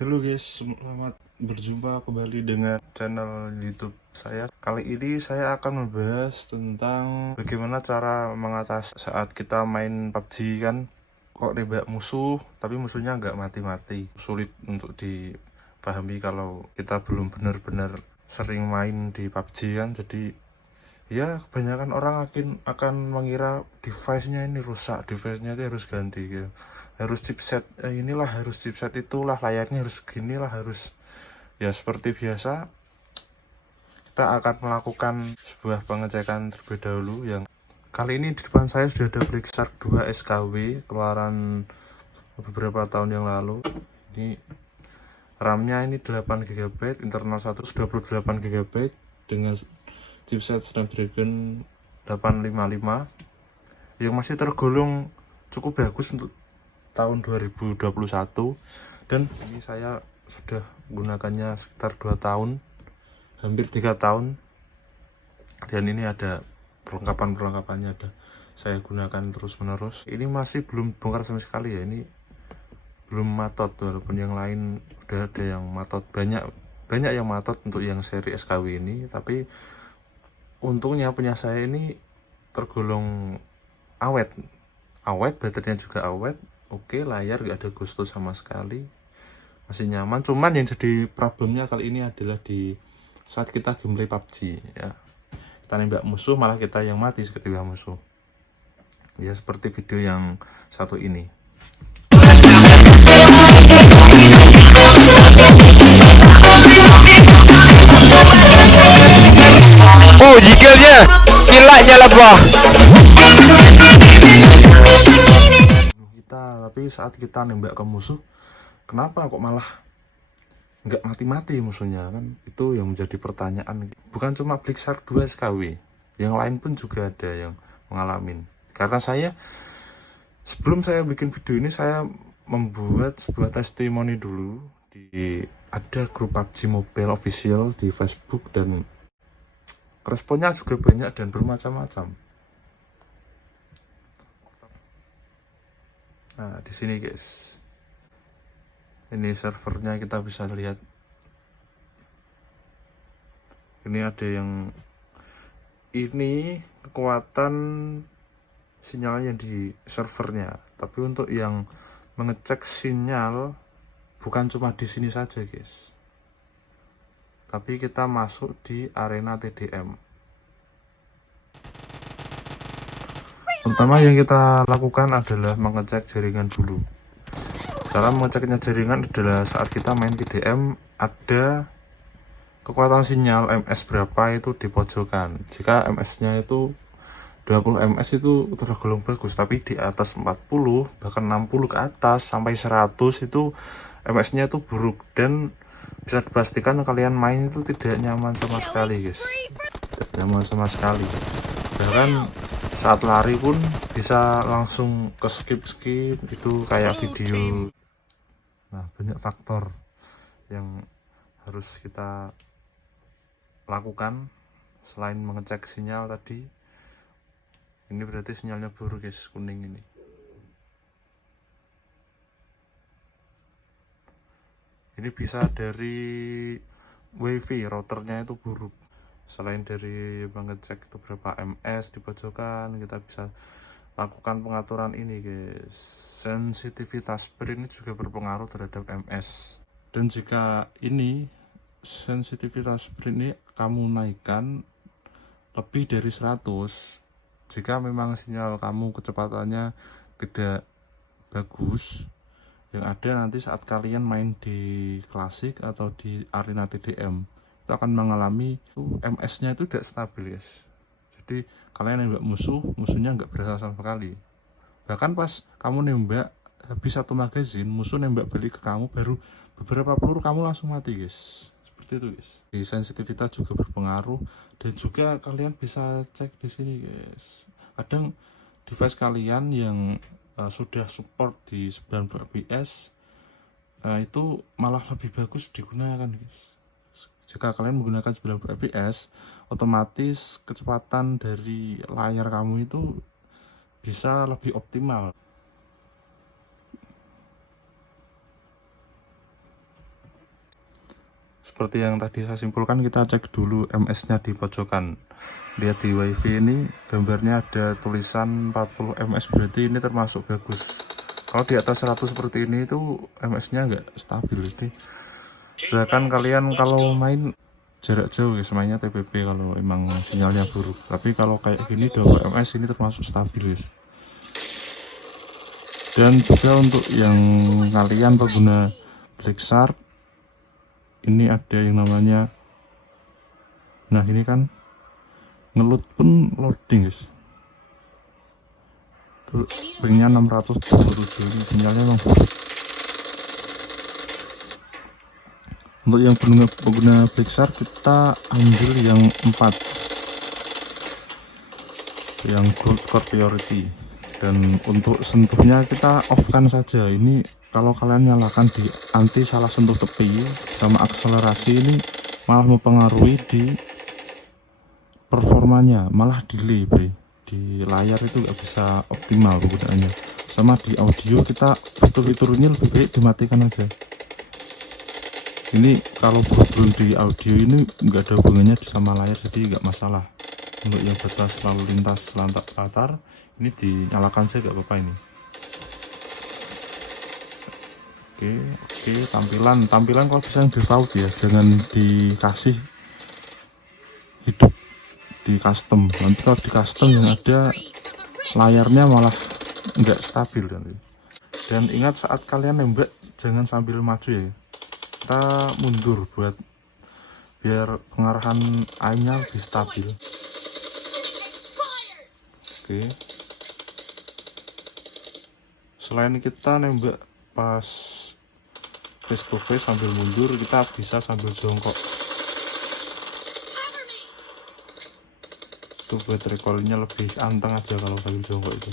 Halo guys, selamat berjumpa kembali dengan channel YouTube saya. Kali ini saya akan membahas tentang bagaimana cara mengatasi saat kita main PUBG kan. Kok nembak musuh, tapi musuhnya nggak mati-mati. Sulit untuk dipahami kalau kita belum benar-benar sering main di PUBG kan. Jadi ya kebanyakan orang akan mengira device-nya ini rusak, device-nya itu harus ganti gitu. Harus chipset inilah, harus chipset itulah, layarnya harus ginilah, harus ya seperti biasa. Kita akan melakukan sebuah pengecekan terlebih dahulu. Yang kali ini di depan saya sudah ada Blackshark 2 SKW keluaran beberapa tahun yang lalu. Ini RAM-nya ini 8 GB, internal 128 GB dengan chipset Snapdragon 855 yang masih tergolong cukup bagus untuk tahun 2021. Dan ini saya sudah menggunakannya sekitar 2 tahun, hampir 3 tahun, dan ini ada perlengkapannya, ada saya gunakan terus menerus. Ini masih belum bongkar sama sekali ya, ini belum matot, walaupun yang lain udah ada yang matot, banyak yang matot untuk yang seri SKW ini. Tapi untungnya punya saya ini tergolong awet, baterainya juga awet. Oke, layar gak ada gusto sama sekali, masih nyaman. Cuman yang jadi problemnya kali ini adalah di saat kita gameplay PUBG ya, kita nembak musuh malah kita yang mati ketika musuh, ya seperti video yang satu ini. Oh, jiganya kilanya lah bah. Tapi saat kita nembak ke musuh, kenapa kok malah nggak mati-mati musuhnya kan? Itu yang menjadi pertanyaan. Bukan cuma Blackshark 2 SKW, yang lain pun juga ada yang mengalami. Karena saya sebelum saya bikin video ini, saya membuat sebuah testimoni dulu di ada grup PUBG Mobile official di Facebook, dan responnya juga banyak dan bermacam-macam. Nah, di sini guys, ini servernya kita bisa lihat. Ini ada yang ini kekuatan sinyalnya di servernya, tapi untuk yang mengecek sinyal bukan cuma di sini saja guys, tapi kita masuk di arena TDM. Pertama yang kita lakukan adalah mengecek jaringan dulu. Cara mengeceknya jaringan adalah saat kita main TDM, ada kekuatan sinyal MS berapa itu di pojokan. Jika MS-nya itu 20 ms itu tergolong bagus, tapi di atas 40 bahkan 60 ke atas sampai 100 itu MS-nya itu buruk, dan bisa dipastikan kalian main itu tidak nyaman sama sekali guys, tidak nyaman sama sekali. Bahkan saat lari pun bisa langsung ke skip itu kayak video. Nah, banyak faktor yang harus kita lakukan selain mengecek sinyal tadi. Ini berarti sinyalnya buruk guys, kuning ini. Ini bisa dari wifi, routernya itu buruk. Selain dari mengecek itu berapa ms di pojokan, kita bisa lakukan pengaturan ini guys. Sensitivitas sprint ini juga berpengaruh terhadap ms. Dan jika ini sensitivitas sprint ini kamu naikkan lebih dari 100, jika memang sinyal kamu kecepatannya tidak bagus, yang ada nanti saat kalian main di klasik atau di arena TDM itu akan mengalami MS-nya itu tidak stabil guys. Jadi kalian nembak musuhnya nggak berasa sama sekali. Bahkan pas kamu nembak habis satu magazin, musuh nembak balik ke kamu, baru beberapa peluru kamu langsung mati guys. Seperti itu guys. Di sensitivitas juga berpengaruh, dan juga kalian bisa cek di sini guys. Kadang device kalian yang sudah support di 90 fps itu malah lebih bagus digunakan guys. Jika kalian menggunakan 90 fps, otomatis kecepatan dari layar kamu itu bisa lebih optimal. seperti yang tadi saya simpulkan, kita cek dulu ms nya di pojokan. Lihat di wifi ini gambarnya ada tulisan 40 ms, berarti ini termasuk bagus. Kalau di atas 100 seperti ini itu ms nya nggak stabil. Jadi misalkan kalian kalau main jarak jauh ya mainnya TPP kalau emang sinyalnya buruk, tapi kalau kayak gini 20 ms ini termasuk stabil guys. Dan juga untuk yang kalian pengguna Black Shark, ini ada yang namanya, nah ini kan ngelut pun loading guys, ringnya 627, ini sinyalnya memang buruk. Untuk yang pengguna Black Shark kita ambil yang 4, yang Gold Core Priority. Dan untuk sentuhnya kita off kan saja. Ini kalau kalian nyalakan di anti salah sentuh tepi sama akselerasi, ini malah mempengaruhi di performanya, malah delay bre. Di layar itu nggak bisa optimal penggunaannya. Sama di audio kita fitur-fiturnya lebih baik dimatikan aja. Ini kalau problem di audio ini nggak ada hubungannya sama layar, jadi nggak masalah. Untuk yang batas lalu lintas latar ini dinyalakan saja, nggak apa-apa ini. Oke, tampilan kalau bisa yang default ya, jangan dikasih hidup di custom. Nanti kalau di custom yang ada layarnya malah nggak stabil nanti. Dan ingat saat kalian nembak jangan sambil maju ya, kita mundur biar pengarahan aimnya lebih stabil. Oke, selain kita nembak pas face to face sambil mundur, kita bisa sambil jongkok. Itu buat recoilnya lebih anteng aja kalau sambil jongkok itu.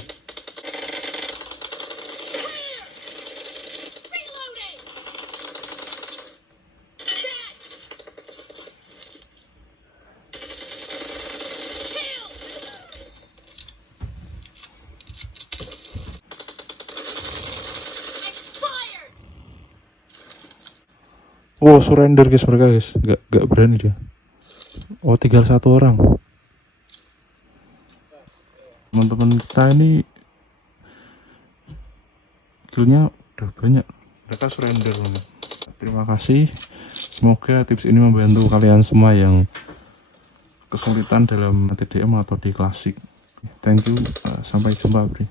Oh, surrender guys, mereka guys, nggak berani dia. Oh, tinggal 1 orang. Teman-teman kita ini killnya udah banyak, mereka surrender teman. Terima kasih, semoga tips ini membantu kalian semua yang kesulitan dalam TDM atau di klasik. Thank you, sampai jumpa bro.